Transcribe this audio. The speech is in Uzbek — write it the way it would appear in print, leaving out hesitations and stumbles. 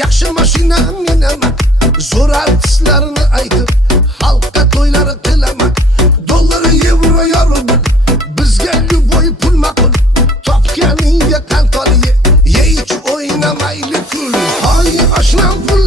yaxshi mashina minaman, zo'r artistlarni aytib xalqqa to'ylari qilaman. Dollar, yevro, yorug'in, bizga любой pul ma'qul. Topganingga tantoli ye, yeychi o'ynamayli kul. Hoy oshnam pul